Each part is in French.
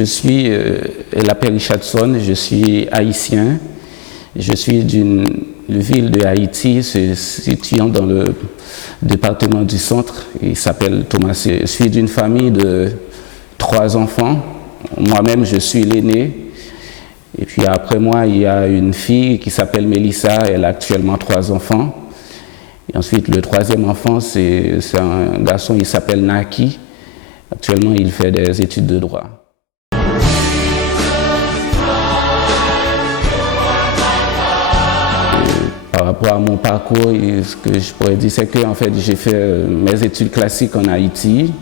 Je suis Lapin Richardson, je suis haïtien. Je suis d'une ville de Haïti se situant dans le département du centre. Il s'appelle Thomas. Je suis d'une famille de 3 enfants. Moi-même, je suis l'aîné. Et puis après moi, il y a une fille qui s'appelle Mélissa. Elle a actuellement 3 enfants. Et ensuite, le 3e enfant, c'est un garçon, il s'appelle Naki. Actuellement, il fait des études de droit. Par rapport à mon parcours, ce que je pourrais dire, c'est que en fait, j'ai fait mes études classiques en Haïti.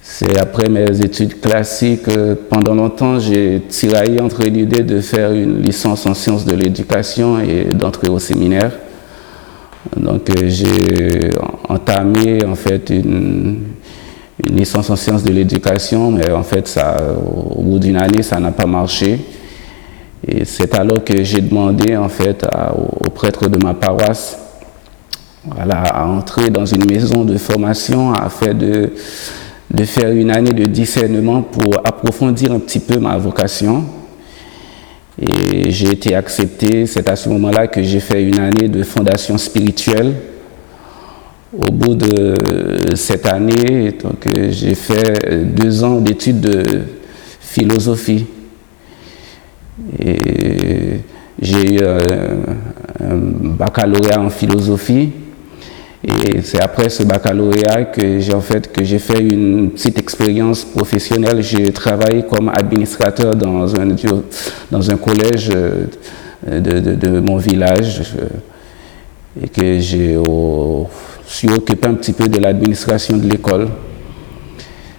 C'est après mes études classiques, pendant longtemps, j'ai tiraillé entre l'idée de faire une licence en sciences de l'éducation et d'entrer au séminaire. Donc, j'ai entamé en fait une licence en sciences de l'éducation, mais en fait, au bout d'une année, ça n'a pas marché. Et c'est alors que j'ai demandé en fait au prêtre de ma paroisse à entrer dans une maison de formation afin de faire une année de discernement pour approfondir un petit peu ma vocation. Et j'ai été accepté. C'est à ce moment-là que j'ai fait une année de fondation spirituelle. Au bout de cette année, j'ai fait 2 ans d'études de philosophie. Et j'ai eu un baccalauréat en philosophie. Et c'est après ce baccalauréat que j'ai fait une petite expérience professionnelle. J'ai travaillé comme administrateur dans un collège de mon village et que je suis occupé un petit peu de l'administration de l'école.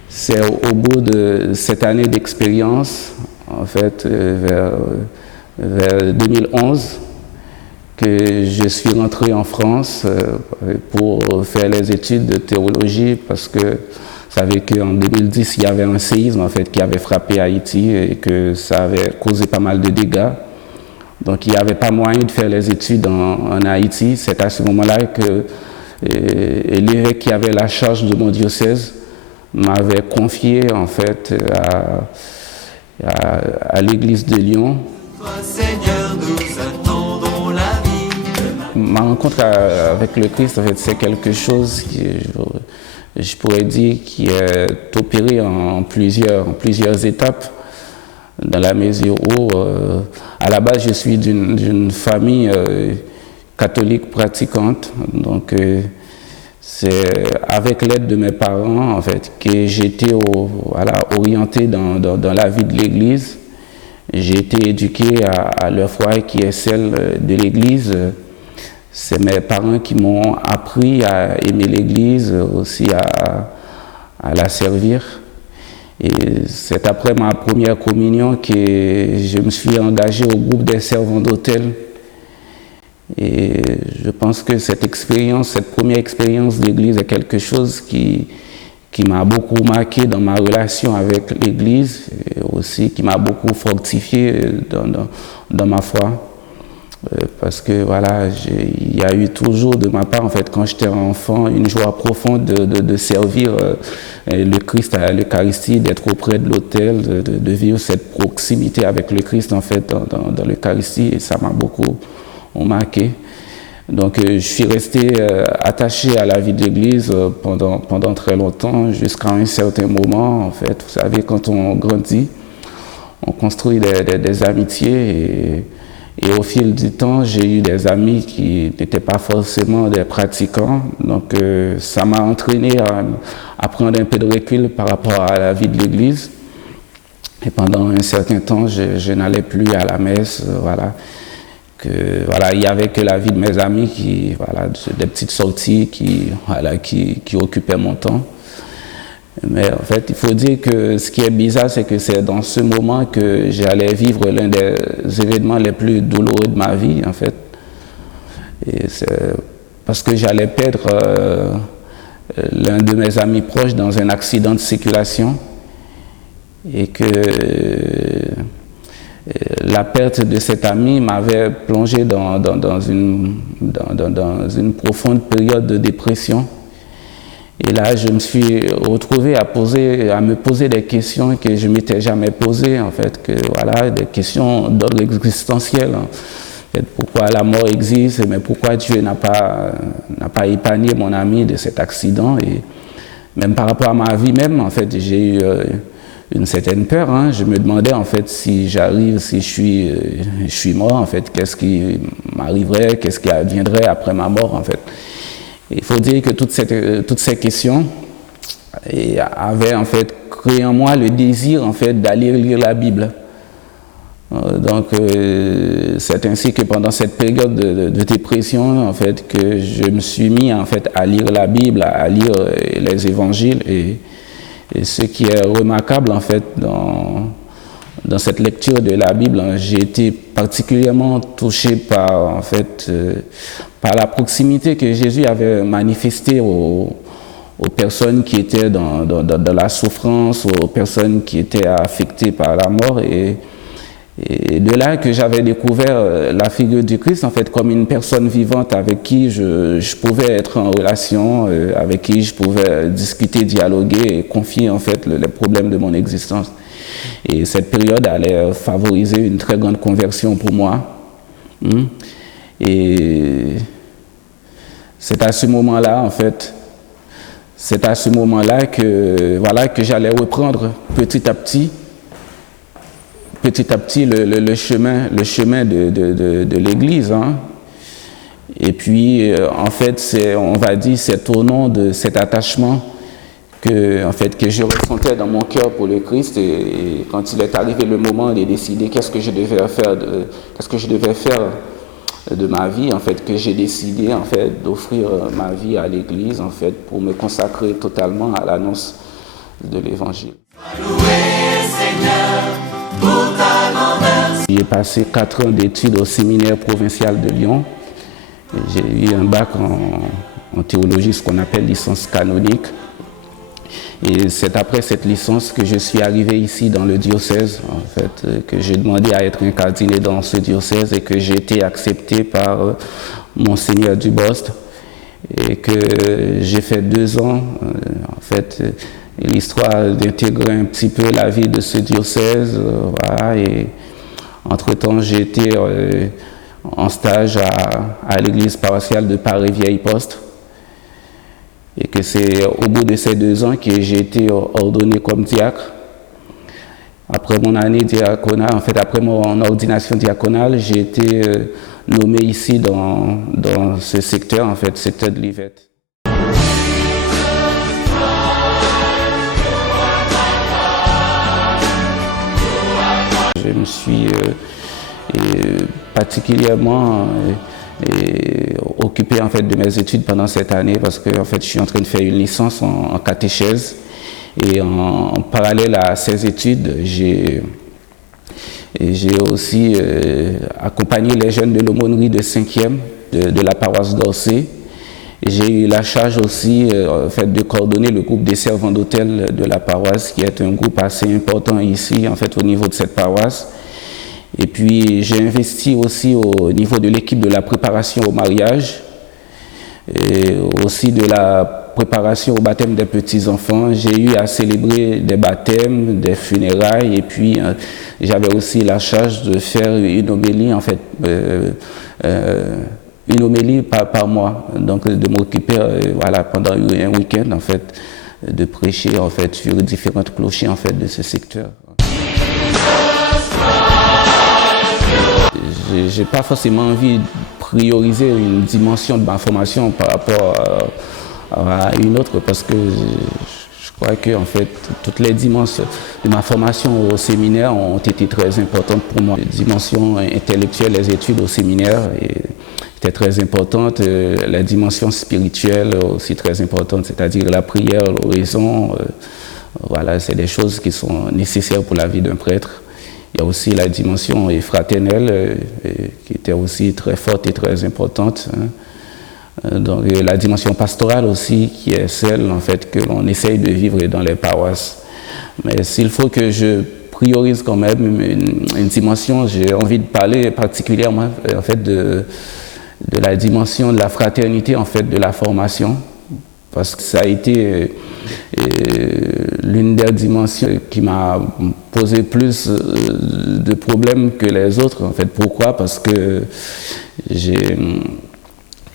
C'est au bout de cette année d'expérience, en fait, vers 2011, que je suis rentré en France pour faire les études de théologie parce que vous savez qu'en 2010, il y avait un séisme en fait, qui avait frappé Haïti et que ça avait causé pas mal de dégâts. Donc il n'y avait pas moyen de faire les études en Haïti. C'est à ce moment-là que l'évêque qui avait la charge de mon diocèse m'avait confié en fait à l'église de Lyon. Seigneur, nous attendons la vie. Ma rencontre avec le Christ, en fait, c'est quelque chose qui, je pourrais dire, qui est opéré en plusieurs étapes, dans la mesure où, à la base, je suis d'une famille catholique pratiquante, donc c'est avec l'aide de mes parents, en fait, que j'ai été orienté dans la vie de l'Église. J'ai été éduqué à leur foi qui est celle de l'Église. C'est mes parents qui m'ont appris à aimer l'Église, aussi à la servir. Et c'est après ma première communion que je me suis engagé au groupe des servants d'autel. Et je pense que cette première expérience d'Église est quelque chose qui m'a beaucoup marqué dans ma relation avec l'Église et aussi qui m'a beaucoup fortifié dans ma foi. Parce que voilà, il y a eu toujours de ma part, en fait, quand j'étais enfant, une joie profonde de servir le Christ à l'Eucharistie, d'être auprès de l'autel, de vivre cette proximité avec le Christ, en fait, dans l'Eucharistie, et ça m'a beaucoup marqué. Donc je suis resté attaché à la vie de l'Église pendant très longtemps, jusqu'à un certain moment, en fait. Vous savez, quand on grandit, on construit des amitiés et au fil du temps, j'ai eu des amis qui n'étaient pas forcément des pratiquants. Donc ça m'a entraîné à prendre un peu de recul par rapport à la vie de l'Église. Et pendant un certain temps, je n'allais plus à la messe, voilà. Il y avait que la vie de mes amis, des petites sorties qui occupaient mon temps. Mais en fait, il faut dire que ce qui est bizarre, c'est que c'est dans ce moment que j'allais vivre l'un des événements les plus douloureux de ma vie, en fait. Et c'est parce que j'allais perdre l'un de mes amis proches dans un accident de circulation et que la perte de cet ami m'avait plongé dans une profonde période de dépression. Et là, je me suis retrouvé à me poser des questions que je ne m'étais jamais posées, en fait, voilà, des questions d'ordre existentiel. En fait, pourquoi la mort existe, mais pourquoi Dieu n'a pas épargné mon ami de cet accident. Et même par rapport à ma vie même, en fait, j'ai eu une certaine peur. Hein. Je me demandais, en fait, si j'arrive, si je suis mort, en fait, qu'est-ce qui m'arriverait, qu'est-ce qui adviendrait après ma mort, en fait. Il faut dire que toutes ces questions avaient en fait créé en moi le désir en fait d'aller lire la Bible. Donc c'est ainsi que pendant cette période de dépression en fait que je me suis mis en fait à lire la Bible, à lire les évangiles et ce qui est remarquable en fait dans cette lecture de la Bible, j'ai été particulièrement touché par par la proximité que Jésus avait manifestée aux personnes qui étaient dans la souffrance, aux personnes qui étaient affectées par la mort. Et de là que j'avais découvert la figure du Christ, en fait, comme une personne vivante avec qui je pouvais être en relation, avec qui je pouvais discuter, dialoguer et confier, en fait, les problèmes de mon existence. Et cette période allait favoriser une très grande conversion pour moi. Et c'est à ce moment-là, en fait, que j'allais reprendre petit à petit le chemin de l'Église. Hein. Et puis, en fait, on va dire, c'est au nom de cet attachement que je ressentais dans mon cœur pour le Christ. Et quand il est arrivé le moment de décider qu'est-ce que je devais faire de ma vie, en fait, que j'ai décidé en fait d'offrir ma vie à l'Église, en fait, pour me consacrer totalement à l'annonce de l'Évangile. J'ai passé 4 ans d'études au séminaire provincial de Lyon. J'ai eu un bac en théologie, ce qu'on appelle licence canonique. Et c'est après cette licence que je suis arrivé ici dans le diocèse, en fait, que j'ai demandé à être incardiné dans ce diocèse et que j'ai été accepté par Monseigneur Dubost et que j'ai fait 2 ans, en fait, l'histoire d'intégrer un petit peu la vie de ce diocèse, voilà, et entre-temps j'ai été en stage à l'église paroissiale de Paris-Vieille-Poste. Et que c'est au bout de ces 2 ans que j'ai été ordonné comme diacre. Après mon année diaconale, en fait, après mon ordination diaconale, j'ai été nommé ici dans ce secteur, en fait, secteur de l'Yvette. Je me suis particulièrement occupé en fait de mes études pendant cette année parce que en fait je suis en train de faire une licence en catéchèse et en parallèle à ces études j'ai aussi accompagné les jeunes de l'aumônerie de 5e de la paroisse d'Orsay. J'ai eu la charge aussi en fait de coordonner le groupe des servants d'hôtel de la paroisse qui est un groupe assez important ici en fait au niveau de cette paroisse. Et puis j'ai investi aussi au niveau de l'équipe de la préparation au mariage et aussi de la préparation au baptême des petits-enfants. J'ai eu à célébrer des baptêmes, des funérailles et puis j'avais aussi la charge de faire une homélie en fait, une homélie par mois. Donc de m'occuper voilà, pendant un week-end en fait, de prêcher en fait sur différentes clochers en fait de ce secteur. J'ai pas forcément envie de prioriser une dimension de ma formation par rapport à une autre parce que je crois que en fait toutes les dimensions de ma formation au séminaire ont été très importantes pour moi. Les dimensions intellectuelles, les études au séminaire étaient très importantes, la dimension spirituelle aussi très importante, c'est-à-dire la prière, l'oraison, voilà, c'est des choses qui sont nécessaires pour la vie d'un prêtre. Il y a aussi la dimension fraternelle qui était aussi très forte et très importante. Hein. Donc la dimension pastorale aussi qui est celle en fait que l'on essaye de vivre dans les paroisses. Mais s'il faut que je priorise quand même une dimension, j'ai envie de parler particulièrement en fait de la dimension de la fraternité en fait de la formation. parce que ça a été l'une des dimensions qui m'a posé plus de problèmes que les autres. En fait, pourquoi? Parce que je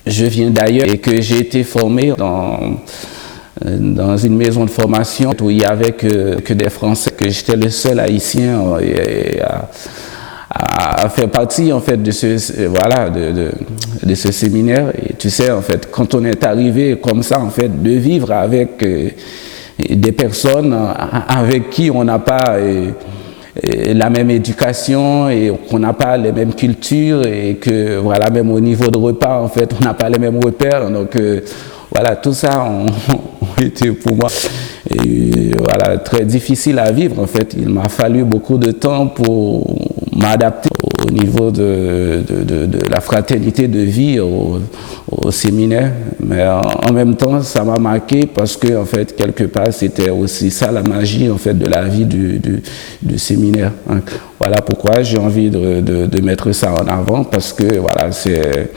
viens d'ailleurs et que j'ai été formé dans une maison de formation où il n'y avait que des Français, que j'étais le seul Haïtien à faire partie en fait de ce séminaire. Et tu sais, en fait, quand on est arrivé comme ça, en fait, de vivre avec des personnes avec qui on n'a pas la même éducation et qu'on n'a pas les mêmes cultures et que voilà, même au niveau de repas, en fait, on n'a pas les mêmes repères. Donc voilà, tout ça ont été pour moi voilà, très difficile à vivre. En fait, il m'a fallu beaucoup de temps pour m'adapter au niveau de la fraternité de vie au séminaire. Mais en même temps, ça m'a marqué parce que, en fait, quelque part, c'était aussi ça la magie, en fait, de la vie du séminaire. Voilà pourquoi j'ai envie de mettre ça en avant, parce que, voilà, c'est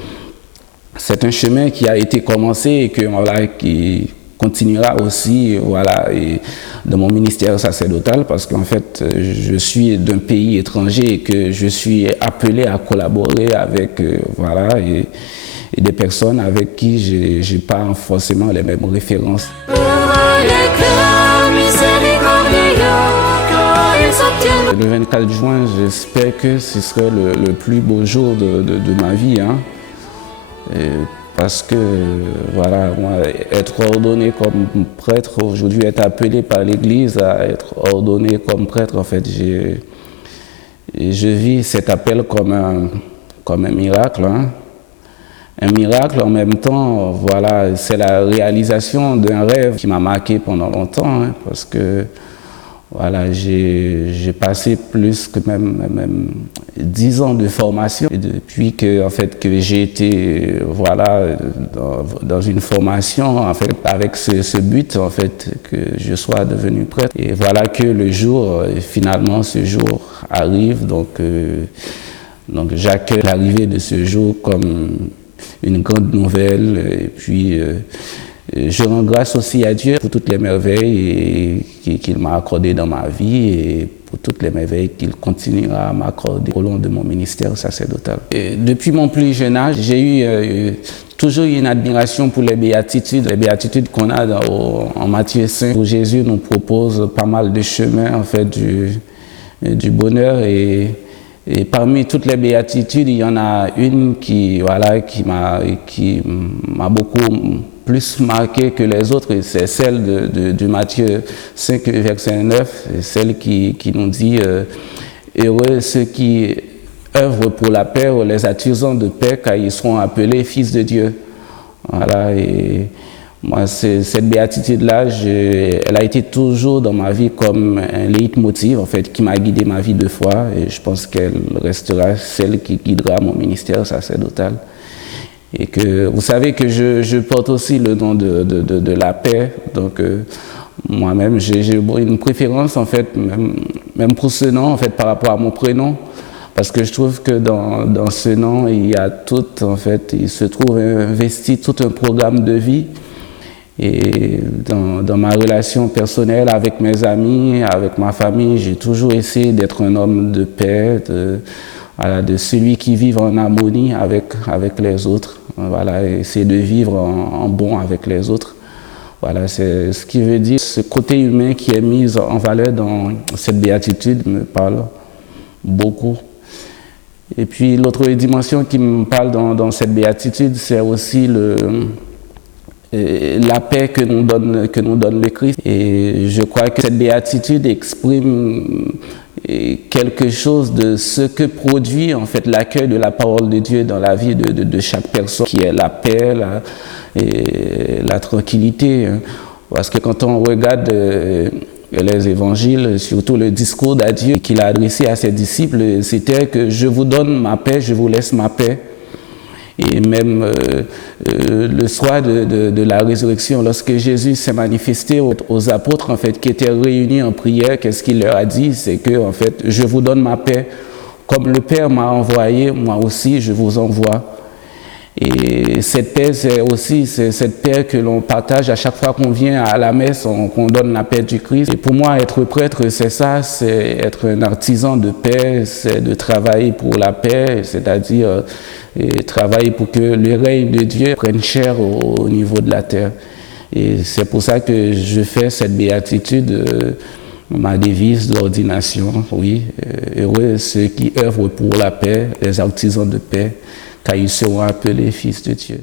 un chemin qui a été commencé et que, voilà, qui continuera aussi, voilà, et dans mon ministère sacerdotal, parce qu'en fait, je suis d'un pays étranger et que je suis appelé à collaborer avec, voilà, et des personnes avec qui je n'ai pas forcément les mêmes références. Le 24 juin, j'espère que ce sera le plus beau jour de ma vie, hein. Parce que, voilà, moi, être ordonné comme prêtre, aujourd'hui être appelé par l'Église à être ordonné comme prêtre, en fait, je vis cet appel comme un miracle, hein. Un miracle en même temps, voilà, c'est la réalisation d'un rêve qui m'a marqué pendant longtemps, hein, parce que, voilà, j'ai passé plus que même 10 ans de formation. Et depuis que, en fait, que j'ai été, voilà, dans une formation, en fait, avec ce but, en fait, que je sois devenu prêtre. Et voilà que le jour, finalement, ce jour arrive. Donc j'accueille l'arrivée de ce jour comme une grande nouvelle. Et puis, je rends grâce aussi à Dieu pour toutes les merveilles qu'il m'a accordées dans ma vie et pour toutes les merveilles qu'il continuera à m'accorder au long de mon ministère sacerdotal. Et depuis mon plus jeune âge, j'ai eu toujours une admiration pour les béatitudes qu'on a en Matthieu 5, où Jésus nous propose pas mal de chemins, en fait, du bonheur. Et parmi toutes les béatitudes, il y en a une qui m'a beaucoup plus marqué que les autres, et c'est celle de Matthieu 5, verset 9, celle qui nous dit heureux ceux qui œuvrent pour la paix, ou les artisans de paix, car ils seront appelés fils de Dieu. Voilà, et moi, cette béatitude-là, elle a été toujours dans ma vie comme un leitmotiv, en fait, qui m'a guidé ma vie de foi, et je pense qu'elle restera celle qui guidera mon ministère sacerdotal. Et que vous savez que je porte aussi le nom de la paix, donc moi-même j'ai une préférence, en fait, même pour ce nom, en fait, par rapport à mon prénom, parce que je trouve que dans ce nom il y a tout, en fait, il se trouve investi tout un programme de vie. Et dans ma relation personnelle avec mes amis, avec ma famille, j'ai toujours essayé d'être un homme de paix, de celui qui vit en harmonie avec les autres. Voilà, essayer de vivre en bon avec les autres. Voilà, c'est ce qui veut dire, ce côté humain qui est mis en valeur dans cette béatitude me parle beaucoup. Et puis l'autre dimension qui me parle dans cette béatitude, c'est aussi la paix que nous donne le Christ. Et je crois que cette béatitude exprime quelque chose de ce que produit, en fait, l'accueil de la parole de Dieu dans la vie de chaque personne, qui est la paix, la tranquillité. Parce que quand on regarde les évangiles, surtout le discours d'adieu qu'il a adressé à ses disciples, c'était que je vous donne ma paix, je vous laisse ma paix. Et même le soir de la résurrection, lorsque Jésus s'est manifesté aux apôtres, en fait, qui étaient réunis en prière, qu'est-ce qu'il leur a dit? C'est que, en fait, je vous donne ma paix. Comme le Père m'a envoyé, moi aussi, je vous envoie. Et cette paix, c'est aussi cette paix que l'on partage à chaque fois qu'on vient à la messe, qu'on donne la paix du Christ. Et pour moi, être prêtre, c'est ça, c'est être un artisan de paix, c'est de travailler pour la paix, c'est-à-dire travailler pour que le règne de Dieu prenne chair au niveau de la terre. Et c'est pour ça que je fais cette béatitude, ma devise d'ordination, oui. Heureux ceux qui œuvrent pour la paix, les artisans de paix, car ils seront appelés fils de Dieu.